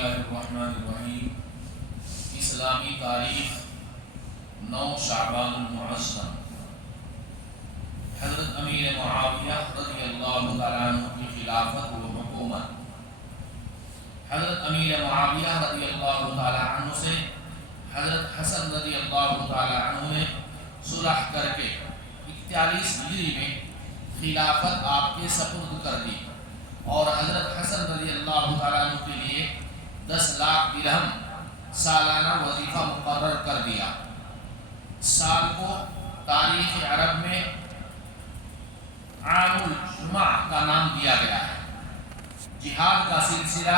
اللہ الرحمن الرحیم۔ اسلامی تاریخ 9 شعبان المعظم، حضرت امیر معاویہ رضی اللہ تعالیٰ عنہ کی خلافت و حکومت۔ حضرت امیر معاویہ رضی اللہ تعالیٰ عنہ سے حضرت حسن رضی اللہ تعالیٰ عنہ نے صلح کر کے 41 ہجری میں خلافت آپ کے سپرد کر دی، اور حضرت حسن رضی اللہ تعالیٰ عنہ کے لیے 10 لاکھ درہم سالانہ وظیفہ مقرر کر دیا۔ سال کو تاریخ عرب میں عام الجمعہ کا نام دیا گیا ہے۔ جہاد کا سلسلہ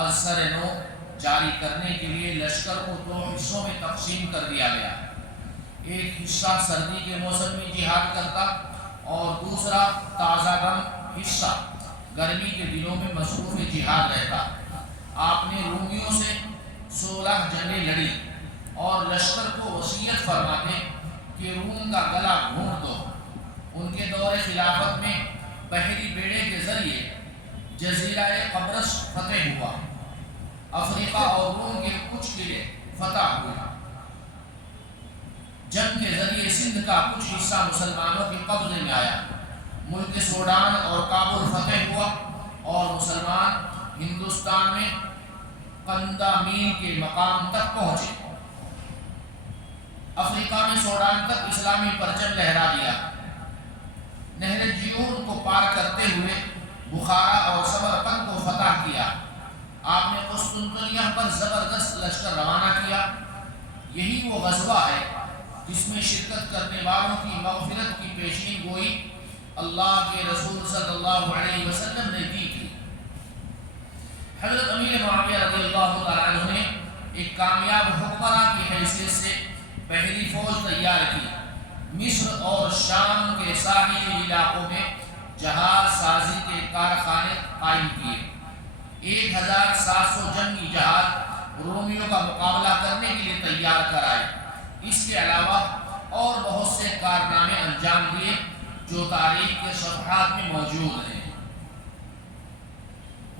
از سر نو جاری کرنے کے لیے لشکر کو 2 حصوں میں تقسیم کر دیا گیا۔ ایک حصہ سردی کے موسم میں جہاد کرتا اور دوسرا تازہ دم حصہ گرمی کے دنوں میں مصروف جہاد رہتا۔ آپ نے رومیوں سے 16 جنگیں لڑی اور لشکر کو وصیت فرماتے کہ روم کا گلا گھونٹ دو۔ ان کے دور خلافت میں بحری بیڑے کے ذریعے جزیرہ قبرص فتح ہوا، افریقہ اور روم کے کچھ قلعے فتح ہوئے۔ جنگ کے ذریعے سندھ کا کچھ حصہ مسلمانوں کے قبضے میں آیا۔ ملک سوڈان اور کابل فتح ہوا اور مسلمان ہندوستان میں قندامین کے مقام تک پہنچے۔ افریقہ میں سوڈان تک اسلامی پرچم لہرا دیا۔ نہر جیون کو پار کرتے ہوئے بخارا اور سمرقند کو فتح کیا۔ آپ نے قسطنطنیہ پر زبردست لشکر روانہ کیا۔ یہی وہ غزوہ ہے جس میں شرکت کرنے والوں کی مغفرت کی پیشین گوئی اللہ کے رسول صلی اللہ علیہ وسلم نے دی تھی۔ حضرت امیر معاویہ رضی اللہ تعالیٰ عنہ نے ایک کامیاب حکمراں کی حیثیت سے پہلی فوج تیار کی۔ مصر اور شام کے ساحلی علاقوں میں جہاز سازی کے کارخانے قائم کیے۔ 1700 جنگی جہاز رومیوں کا مقابلہ کرنے کے لیے تیار کرائے۔ اس کے علاوہ اور بہت سے کارنامے انجام دیے جو تاریخ کے صفحات میں موجود ہیں۔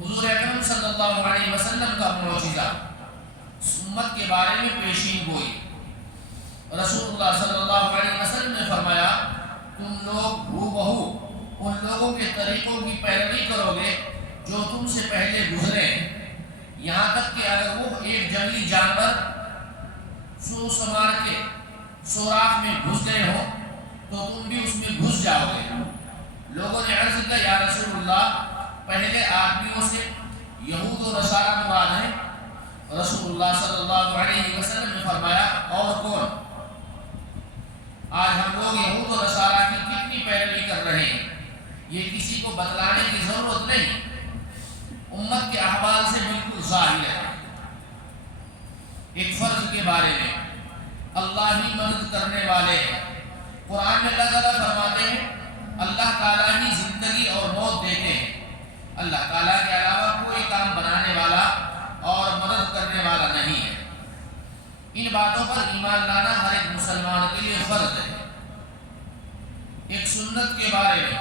حضور اکرم صلی اللہ علیہ وسلم کا معجزہ، امت کے بارے میں پیشین گوئی۔ رسول اللہ صلی اللہ علیہ وسلم نے فرمایا، تم لوگ ہو بہو ان لوگوں کے طریقوں کی پیروی کرو گے جو تم سے پہلے گزرے، یہاں تک کہ اگر وہ ایک جنگلی جانور سوسمار کے سوراخ میں گھس گئے ہو تو تم بھی اس میں گھس جاؤ گے۔ لوگوں نے عرض کیا، یا رسول اللہ، پہلے آدمیوں سے یہود و نصارہ مراد ہیں؟ رسول اللہ صلی اللہ علیہ وسلم نے فرمایا، اور کون؟ آج ہم لوگ یہود و نصارہ کی کتنی پیروی کر رہے ہیں، یہ کسی کو بتلانے کی ضرورت نہیں، امت کے احوال سے بالکل ظاہر ہے۔ ایک فرض کے بارے میں اللہ ہی مدد کرنے والے ہیں۔ قرآن میں اللہ تعالیٰ فرماتے ہیں، اللہ تعالیٰ ہی زندگی اور موت دیتے ہیں، اللہ تعالیٰ کے علاوہ کوئی کام بنانے والا اور مدد کرنے والا نہیں ہے۔ ان باتوں پر ایمان لانا ہر ایک مسلمان کے لیے فرض ہے۔ ایک سنت کے بارے میں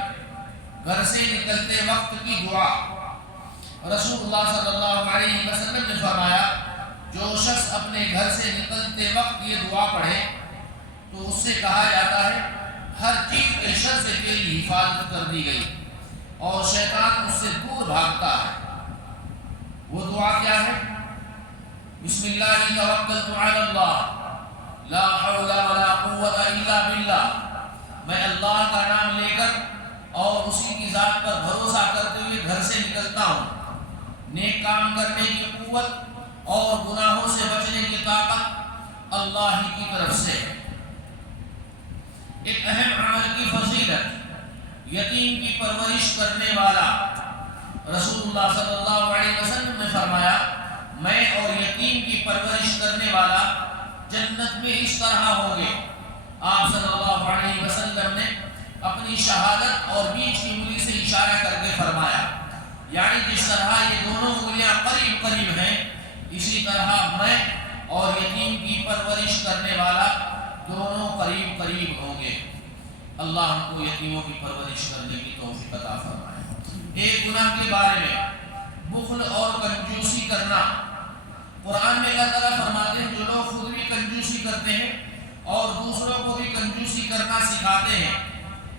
گھر سے نکلتے وقت کی دعا، رسول اللہ صلی اللہ علیہ وسلم نے فرمایا، جو شخص اپنے گھر سے نکلتے وقت یہ دعا پڑھے تو اس سے کہا جاتا ہے ہر چیز کے شر سے تیری حفاظت کر دی گئی اور شیطان اس سے دور بھاگتا ہے۔ وہ دعا کیا ہے؟ بسم اللہ توکلت علی اللہ لا حول ولا قوت الا باللہ۔ میں اللہ کا نام لے کر اور اسی کی ذات پر بھروسہ کرتے ہوئے گھر سے نکلتا ہوں۔ نیک کام کرنے کی قوت اور گناہوں سے بچنے کی طاقت اللہ ہی کی طرف سے ہے۔ ایک اہم عمل کی فضیلت، یتیم کی پرورش کرنے والا۔ رسول اللہ صلی اللہ علیہ وسلم نے فرمایا، میں اور یتیم کی پرورش کرنے والا جنت میں اس طرح ہوں گے۔ آپ صلی اللہ علیہ وسلم نے اپنی شہادت اور بیچ کی انگلی سے اشارہ کر کے فرمایا، یعنی جس طرح یہ دونوں انگلیاں قریب قریب ہیں، اسی طرح میں اور یتیم کی پرورش کرنے والا دونوں قریب قریب ہوں گے۔ اللہ ہم کو یتیموں کی پرورش کرنے کی توفیق عطا فرمائے۔ ایک گناہ کے بارے میں، بخل اور کنجوسی کرنا. قرآن میں اللہ تعالیٰ فرماتے ہیں جو لوگ خود بھی کنجوسی کرتے ہیں اور دوسروں کو بھی کنجوسی کرنا سکھاتے ہیں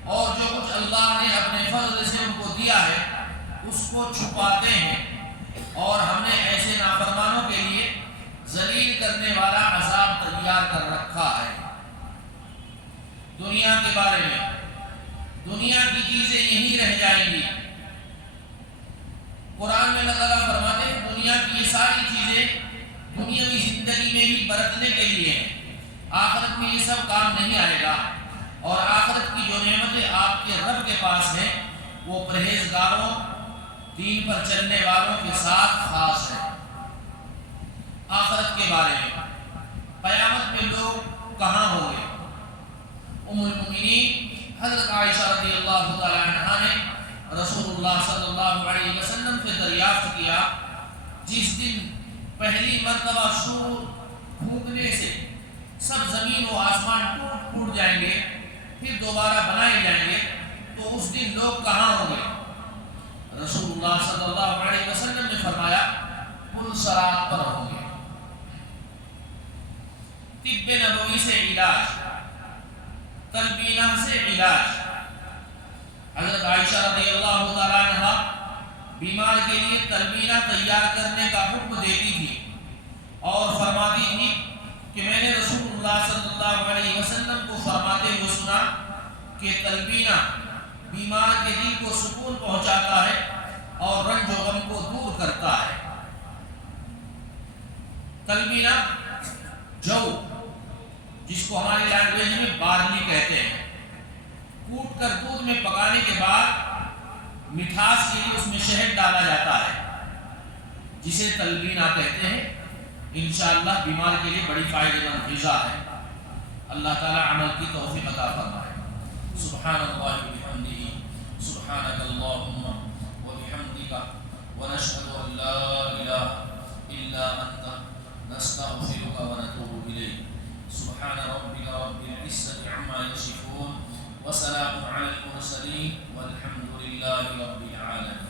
اور جو کچھ اللہ نے اپنے فضل سے ان کو دیا ہے اس کو چھپاتے ہیں، اور ہم نے ایسے نافرمانوں کے لیے ذلیل کرنے والا عذاب تیار کر رکھا ہے. دنیا کے بارے میں، دنیا کی چیزیں یہیں رہ جائیں گی. قرآن میں اللہ تعالیٰ فرماتے ہیں دنیا کی یہ ساری چیزیں دنیاوی زندگی میں ہی برتنے کے لیے ہیں، آخرت میں یہ سب کام نہیں آئے گا. اور آخرت کی جو نعمتیں آپ کے رب کے پاس ہیں وہ پرہیزگاروں، دین پر چلنے والوں کے ساتھ خاص ہے. آخرت کے بارے میں، قیامت میں لوگ کہاں ہوں گے؟ ام المؤمنین حضرت عائشہ رضی اللہ تعالی عنہا نے رسول اللہ صلی اللہ علیہ وسلم سے دریافت کیا جس دن پہلی مرتبہ سور پھونکنے سے سب زمین و آسمان ٹوٹ جائیں گے پھر دوبارہ بنائے جائیں گے تو اس دن لوگ کہاں ہوں گے؟ رسول اللہ صلی اللہ علیہ وسلم نے فرمایا پل صراط پر ہوں گے. طب نبوی سے علاج، تلبینہ سے علاج. حضرت عائشہ رضی اللہ تعالیٰ عنہ بیمار کے لیے تلبینہ تیار کرنے کا حکم دیتی تھی اور فرماتی تھی کہ میں نے رسول اللہ صلی اللہ علیہ وسلم کو فرماتے ہوئے سنا کہ تلبینہ بیمار کے دل کو سکون پہنچاتا ہے اور رنج و غم کو دور کرتا ہے. تلبینہ جو جس کو ہماری لینگویج میں بارلی کہتے ہیں، کوٹ کر دودھ میں پکانے کے بعد مٹھاس کے لیے اس میں شہد ڈالا جاتا ہے جسے تلبینہ کہتے ہیں. انشاءاللہ بیمار کے لیے بڑی فائدہ مند غذا ہے. اللہ تعالی عمل کی توفیق عطا فرمائے. سبحان اللہ وبحمدہ، سبحانک اللہم وبحمدک، ونشہد ان لا الہ الا انت، نستغفرک ونتوب الیک. سبحان ربک رب العزة عما یصفون، وسلام علی المرسلین، والحمد للہ رب العالمین.